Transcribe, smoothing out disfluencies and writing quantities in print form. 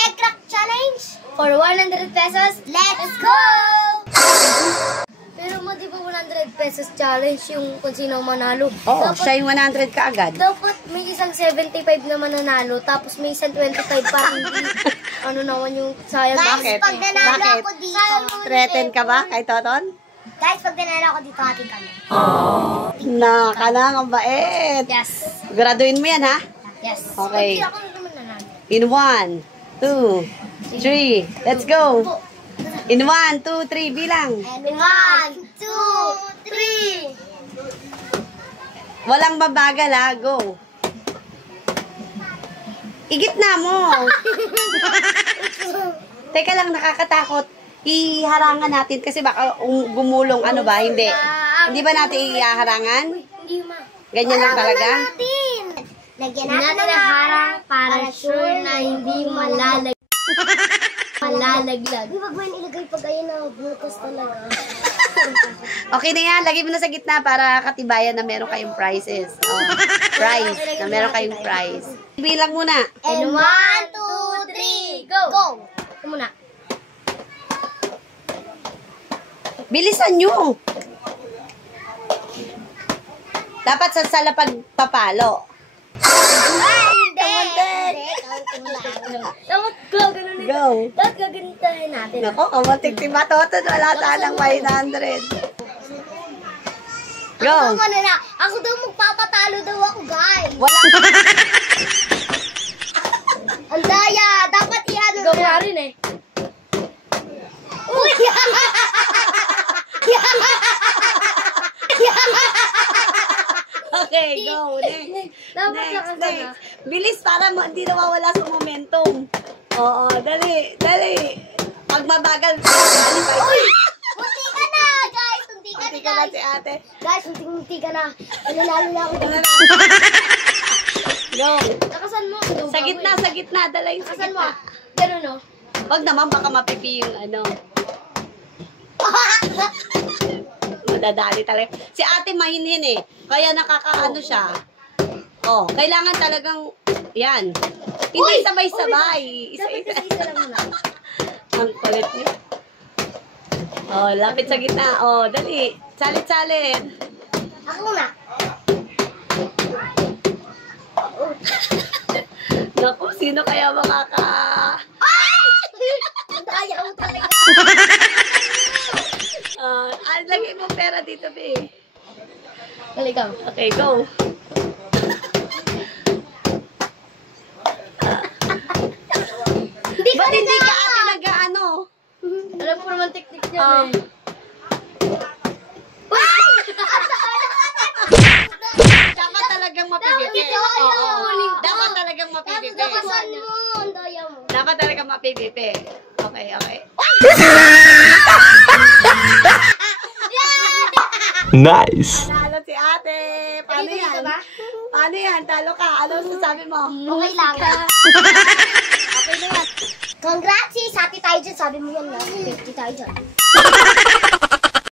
egg crack challenge for 100 pesos. Let's go! Pero mo, di ba 100 pesos challenge yung kung sino manalo? Oo, siya yung 100 ka agad. Dapat may isang 75 na mananalo, tapos may isang 25 para hindi. Ano naman yung sayang. Bakit? Pag nanalo Bakit? ako dito. Threaten ka ba kay Toton? Guys, pag nanalo ako dito, ating kami. Nakalang ang bait. Yes. Graduin mo yan, ha? Yes. Okay. Hindi ako naman nanalo. In 1, 2, 3. Let's go. In 1, 2, 3, bilang. And 1, 2, 3. Walang mabagal, ha? Go. Igit na mo. Teka lang, nakakatakot. Iharangan natin kasi baka gumulong, ano ba? Hindi. Hindi ba natin iharangan? Hindi ma. Ganyan lang talaga? Lagyan natin ng harang para sure na hindi malalaglag. Di ba ba ilagay pag ayun na bukas talaga? Okay na yan. Lagay mo na sa gitna para katibayan na meron kayong prizes. Oh, prize. Na meron kayong prize. Bilang muna. And 1, 2, 3, go! Ito muna. Bilisan nyo. Dapat sa sala pagpapalo. Hindi! Dapat go, ganun Go. Dapat gaganitahin natin. Nako, kamatik si Matoton. Wala sanang 500. Go. Ako muna na. Ako daw magpapatalo daw ako, guys. Wala. Ang daya. Dapat i-ano na. Gawa rin eh. Uy! Okay, go. Next. Dapat Next. Bilis para hindi nawawala sa momentum. Oo, dali. Pag mabagal, Uy! Munti ka na, guys. Munti ka Hindi na, ka na guys. si ate. Guys, munti ka na. Nanalo na ako. Go. Nakasan mo. Sa gitna. Dala yung sa Nakasan mo. gitna. Ganun, no? Wag naman, baka mapipi yung ano. Madadali talaga. Si ate mahinhin eh. Kaya nakakaano siya. Oh, kailangan talagang, yan. Hindi sabay-sabay. Dapat Isa-isa. isa lang muna. Ang kulit niyo. Oh, lapit sa gitna. Oh, dali. Salit-salit. Ako muna. Naku, sino kaya makaka... Ay! Ang daya mo talaga. Lagay mo pera dito, be. Balikan. Okay, go. Hindi ka Ba't hindi ka na. ate nag-ano? Alam ko naman teknik niya eh. Dapat talagang mapipiti. Dapat Oo. Dapat talagang Dapat mapipiti. nakasan mo. Ang daya mo. Dapat talagang mapipiti. Okay. Nice. Talo si ate. Paano Dito yan? ba? Paano yan? Talo ka. Ano sasabi mo? Okay lang. Okay na yan. Congrats sis! Happy tayo dyan. Sabi mo yan na. 50 tayo dyan.